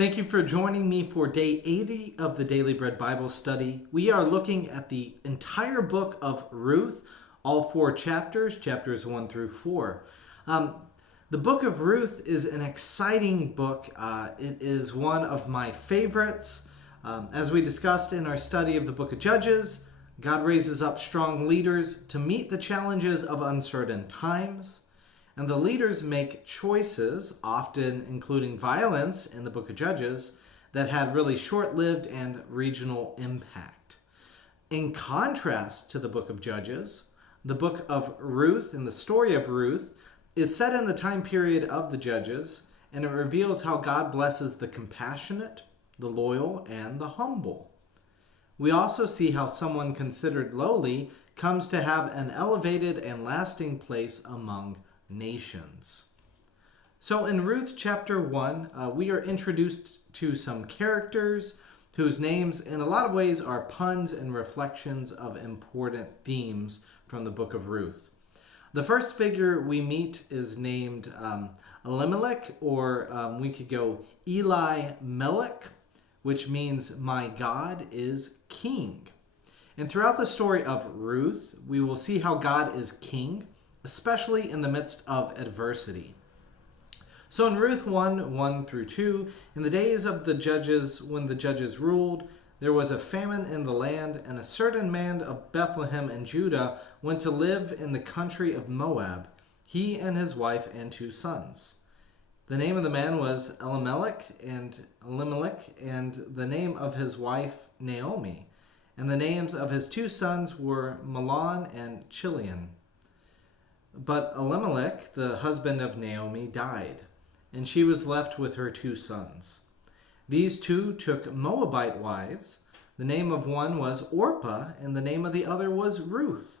Thank you for joining me for day 80 of the Daily Bread Bible Study. We are looking at the entire book of Ruth, all four chapters, chapters 1 through 4. The book of Ruth is an exciting book. It is one of my favorites. As we discussed in our study of the book of Judges, God raises up strong leaders to meet the challenges of uncertain times. And the leaders make choices, often including violence in the book of Judges, that had really short-lived and regional impact. In contrast to the book of Judges, the book of Ruth and the story of Ruth is set in the time period of the Judges, and it reveals how God blesses the compassionate, the loyal, and the humble. We also see how someone considered lowly comes to have an elevated and lasting place among nations. So in Ruth chapter 1, we are introduced to some characters whose names in a lot of ways are puns and reflections of important themes from the book of Ruth. The first figure we meet is named Elimelech, or we could go Eli Melech, which means my God is king. And throughout the story of Ruth, we will see how God is king, especially in the midst of adversity. So in Ruth 1 through 2, in the days of the judges, when the judges ruled, there was a famine in the land, and a certain man of Bethlehem in Judah went to live in the country of Moab, he and his wife and 2 sons. The name of the man was Elimelech, and the name of his wife Naomi, and the names of his 2 sons were Mahlon and Chilion. But Elimelech, the husband of Naomi, died, and she was left with her 2 sons. These 2 took Moabite wives. The name of one was Orpah, and the name of the other was Ruth.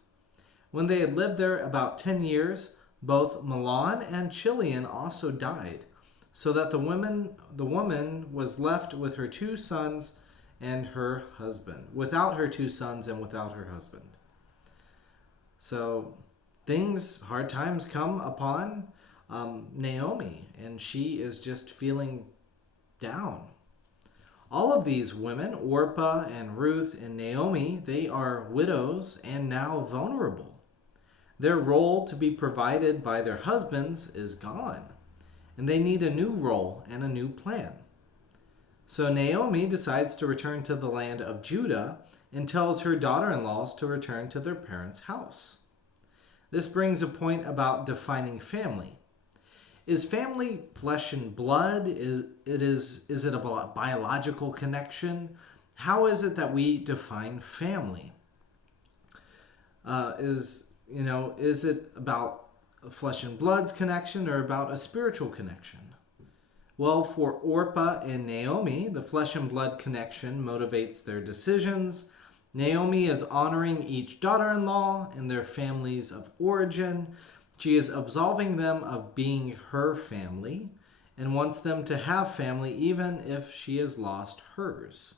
When they had lived there about 10 years, both Mahlon and Chilion also died, so that the woman was left with her 2 sons and her husband, without her 2 sons and without her husband. So hard times come upon Naomi, and she is just feeling down. All of these women, Orpah and Ruth and Naomi, they are widows and now vulnerable. Their role to be provided by their husbands is gone, and they need a new role and a new plan. So Naomi decides to return to the land of Judah and tells her daughter-in-laws to return to their parents' house. This brings a point about defining family. Is family flesh and blood? Is it a biological connection? How is it that we define family? Is it about a flesh and blood's connection or about a spiritual connection? Well, for Orpah and Naomi, the flesh and blood connection motivates their decisions. Naomi is honoring each daughter-in-law and their families of origin. She is absolving them of being her family and wants them to have family even if she has lost hers.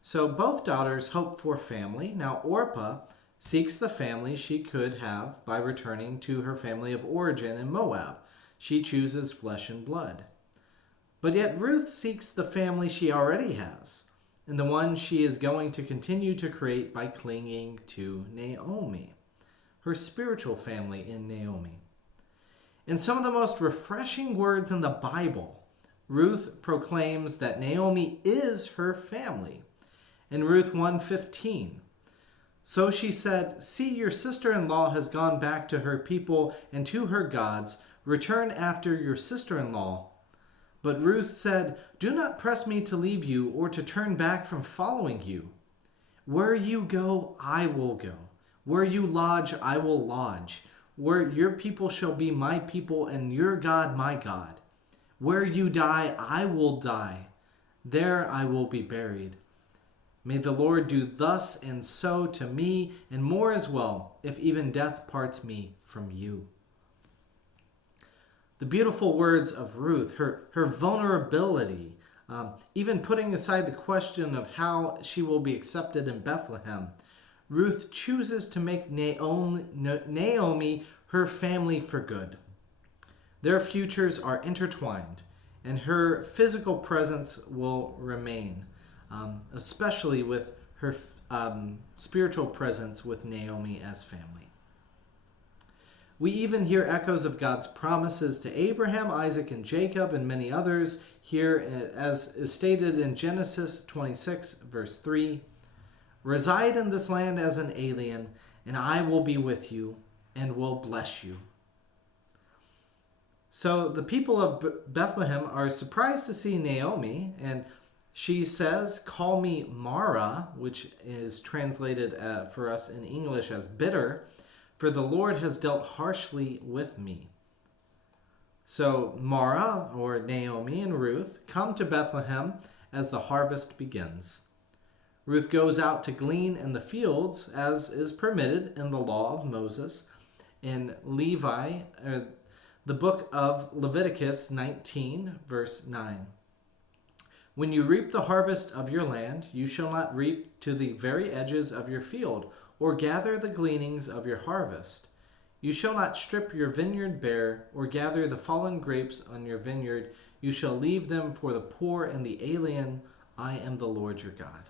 So both daughters hope for family. Now Orpah seeks the family she could have by returning to her family of origin in Moab. She chooses flesh and blood. But yet Ruth seeks the family she already has, and the one she is going to continue to create by clinging to Naomi, her spiritual family in Naomi. In some of the most refreshing words in the Bible, Ruth proclaims that Naomi is her family. In Ruth 1:15, so she said, "See, your sister-in-law has gone back to her people and to her gods. Return after your sister-in-law." But Ruth said, "Do not press me to leave you or to turn back from following you. Where you go, I will go. Where you lodge, I will lodge. Where your people shall be my people and your God my God. Where you die, I will die. There I will be buried. May the Lord do thus and so to me, and more as well, if even death parts me from you." The beautiful words of Ruth, her vulnerability, even putting aside the question of how she will be accepted in Bethlehem, Ruth chooses to make Naomi her family for good. Their futures are intertwined, and her physical presence will remain, especially with her spiritual presence with Naomi as family. We even hear echoes of God's promises to Abraham, Isaac, and Jacob, and many others here, as is stated in Genesis 26, verse 3. Reside in this land as an alien, and I will be with you and will bless you. So the people of Bethlehem are surprised to see Naomi, and she says, "Call me Mara," which is translated for us in English as bitter, for the Lord has dealt harshly with me. So Mara, or Naomi, and Ruth come to Bethlehem as the harvest begins. Ruth goes out to glean in the fields, as is permitted in the law of Moses in the book of Leviticus 19, verse 9. When you reap the harvest of your land, you shall not reap to the very edges of your field, or gather the gleanings of your harvest. You shall not strip your vineyard bare, or gather the fallen grapes on your vineyard. You shall leave them for the poor and the alien. I am the Lord your God.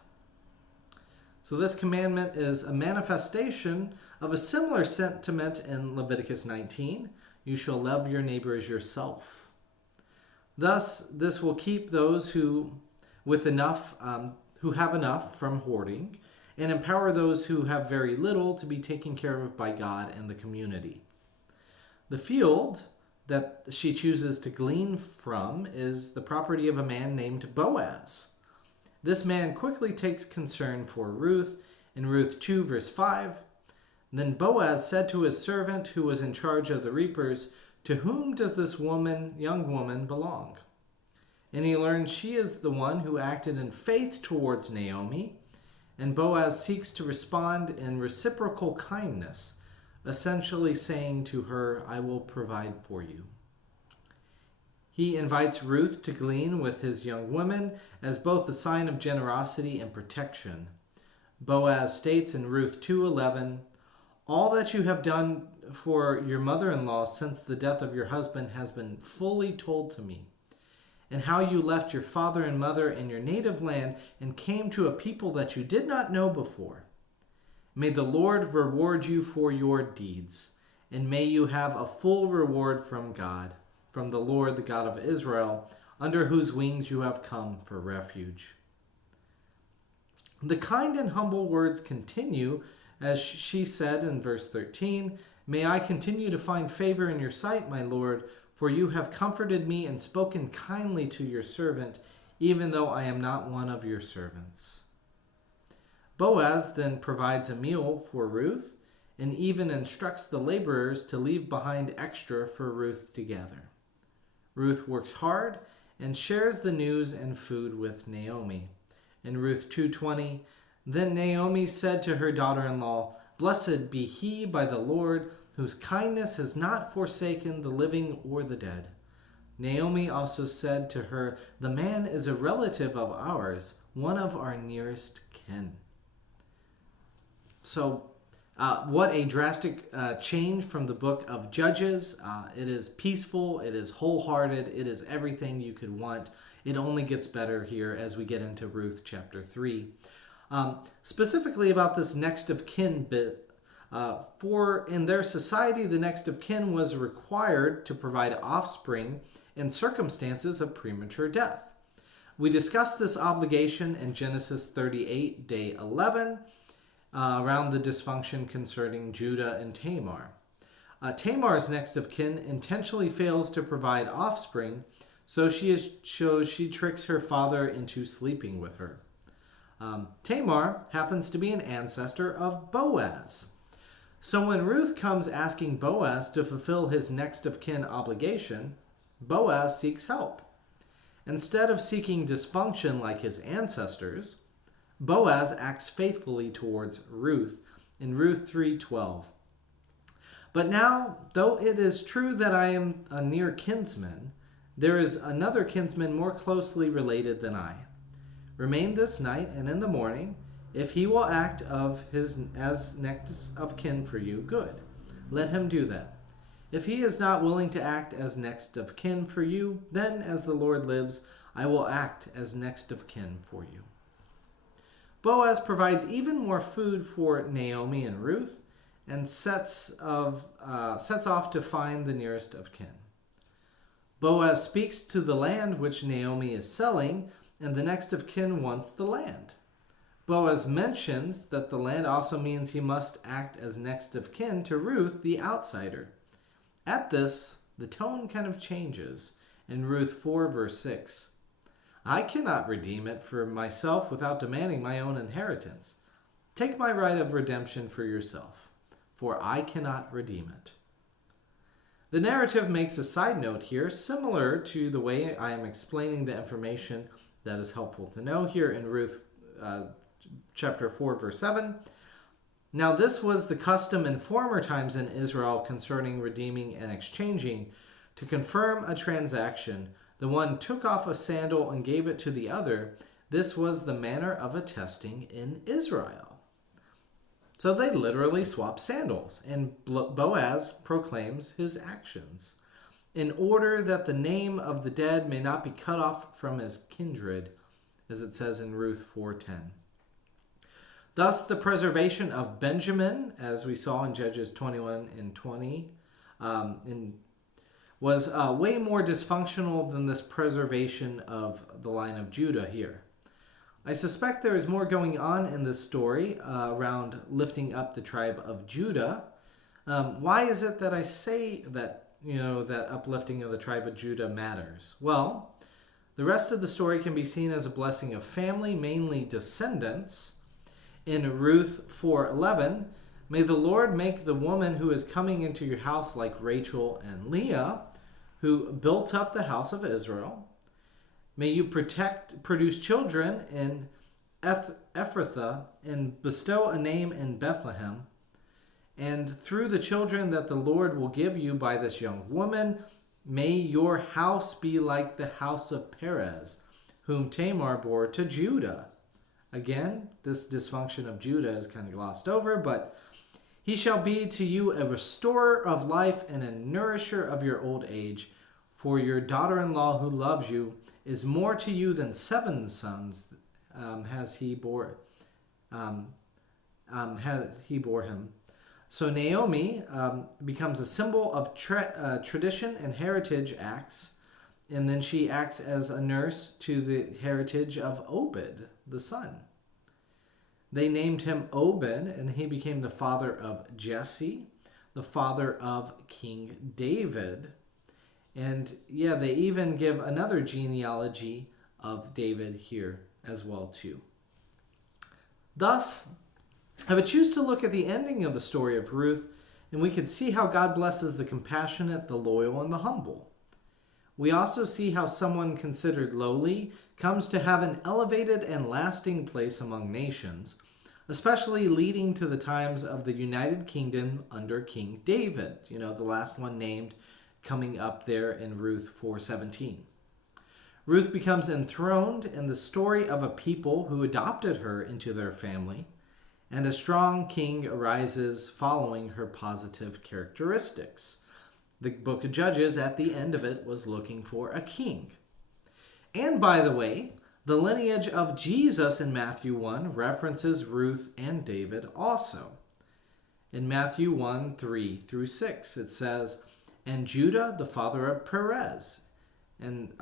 So this commandment is a manifestation of a similar sentiment in Leviticus 19. You shall love your neighbor as yourself. Thus, this will keep those who have enough from hoarding, and empower those who have very little to be taken care of by God and the community. The field that she chooses to glean from is the property of a man named Boaz. This man quickly takes concern for Ruth in Ruth 2, verse 5. Then Boaz said to his servant who was in charge of the reapers, "To whom does this young woman belong?" And he learns she is the one who acted in faith towards Naomi, and Boaz seeks to respond in reciprocal kindness, essentially saying to her, "I will provide for you." He invites Ruth to glean with his young women as both a sign of generosity and protection. Boaz states in Ruth 2:11, "All that you have done for your mother-in-law since the death of your husband has been fully told to me, and how you left your father and mother in your native land and came to a people that you did not know before. May the Lord reward you for your deeds, and may you have a full reward from God, from the Lord, the God of Israel, under whose wings you have come for refuge." The kind and humble words continue as she said in verse 13, "May I continue to find favor in your sight, my Lord, for you have comforted me and spoken kindly to your servant, even though I am not one of your servants." Boaz then provides a meal for Ruth and even instructs the laborers to leave behind extra for Ruth to gather. Ruth works hard and shares the news and food with Naomi. In Ruth 2:20, then Naomi said to her daughter-in-law, "Blessed be he by the Lord, whose kindness has not forsaken the living or the dead." Naomi also said to her, "The man is a relative of ours, one of our nearest kin." So, what a drastic change from the book of Judges. It is peaceful, it is wholehearted, it is everything you could want. It only gets better here as we get into Ruth chapter 3. Specifically about this next of kin bit. For in their society, the next of kin was required to provide offspring in circumstances of premature death. We discussed this obligation in Genesis 38, day 11, around the dysfunction concerning Judah and Tamar. Tamar's next of kin intentionally fails to provide offspring, so she tricks her father into sleeping with her. Tamar happens to be an ancestor of Boaz. So when Ruth comes asking Boaz to fulfill his next of kin obligation, Boaz seeks help. Instead of seeking dysfunction like his ancestors, Boaz acts faithfully towards Ruth in Ruth 3:12. "But now, though it is true that I am a near kinsman, there is another kinsman more closely related than I. Remain this night, and in the morning, if he will act as next of kin for you, good. Let him do that. If he is not willing to act as next of kin for you, then, as the Lord lives, I will act as next of kin for you. Boaz provides even more food for Naomi and Ruth and sets off to find the nearest of kin. Boaz speaks to the land which Naomi is selling, and the next of kin wants the land. Boaz mentions that the land also means he must act as next of kin to Ruth, the outsider. At this, the tone kind of changes in Ruth 4, verse 6. I cannot redeem it for myself without demanding my own inheritance. Take my right of redemption for yourself, for I cannot redeem it. The narrative makes a side note here, similar to the way I am explaining the information that is helpful to know here in Ruth chapter 4, verse 7. Now this was the custom in former times in Israel concerning redeeming and exchanging. To confirm a transaction, the one took off a sandal and gave it to the other. This was the manner of attesting in Israel. So they literally swap sandals, and Boaz proclaims his actions, in order that the name of the dead may not be cut off from his kindred, as it says in Ruth 4:10. Thus, the preservation of Benjamin, as we saw in Judges 21 and 20, was way more dysfunctional than this preservation of the line of Judah here. I suspect there is more going on in this story around lifting up the tribe of Judah. Why is it that I say that, that uplifting of the tribe of Judah matters? Well, the rest of the story can be seen as a blessing of family, mainly descendants. In Ruth 4:11, may the Lord make the woman who is coming into your house like Rachel and Leah, who built up the house of Israel. May you produce children in Ephrathah and bestow a name in Bethlehem. And through the children that the Lord will give you by this young woman, may your house be like the house of Perez, whom Tamar bore to Judah. Again, this dysfunction of Judah is kind of glossed over, but he shall be to you a restorer of life and a nourisher of your old age. For your daughter-in-law who loves you is more to you than 7 sons has he bore him. So Naomi becomes a symbol of tradition and heritage acts, and then she acts as a nurse to the heritage of Obed, the son. They named him Obed, and he became the father of Jesse, the father of King David. And yeah, they even give another genealogy of David here as well too. Thus, I would choose to look at the ending of the story of Ruth, and we can see how God blesses the compassionate, the loyal, and the humble. We also see how someone considered lowly comes to have an elevated and lasting place among nations, especially leading to the times of the United Kingdom under King David, the last one named, coming up there in Ruth 4:17. Ruth becomes enthroned in the story of a people who adopted her into their family, and a strong king arises following her positive characteristics. The book of Judges, at the end of it, was looking for a king. And by the way, the lineage of Jesus in Matthew 1 references Ruth and David also. In Matthew 1:3-6, it says, and Judah, the father of Perez, and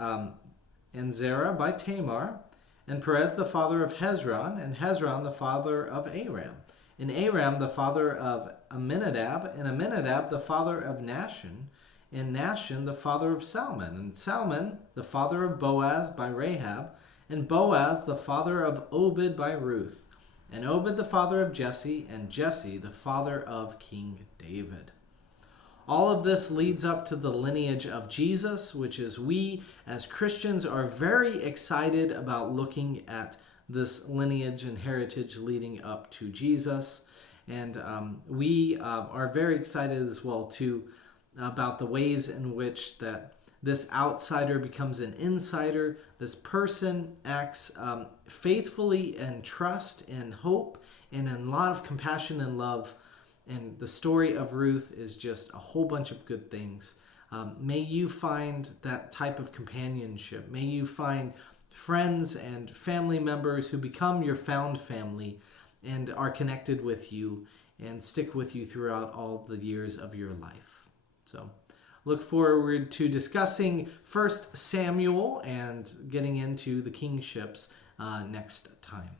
Zerah by Tamar, and Perez the father of Hezron, and Hezron the father of Aram, and Aram the father of Amminadab, and Amminadab the father of Nahshon, and Nahshon the father of Salmon, and Salmon the father of Boaz by Rahab, and Boaz the father of Obed by Ruth, and Obed the father of Jesse, and Jesse the father of King David. All of this leads up to the lineage of Jesus, which is we as Christians are very excited about looking at this lineage and heritage leading up to Jesus. And we are very excited as well too about the ways in which that this outsider becomes an insider. This person acts faithfully and trust and hope and in a lot of compassion and love. And the story of Ruth is just a whole bunch of good things. May you find that type of companionship. May you find friends and family members who become your found family and are connected with you and stick with you throughout all the years of your life. So look forward to discussing 1 Samuel and getting into the kingships next time.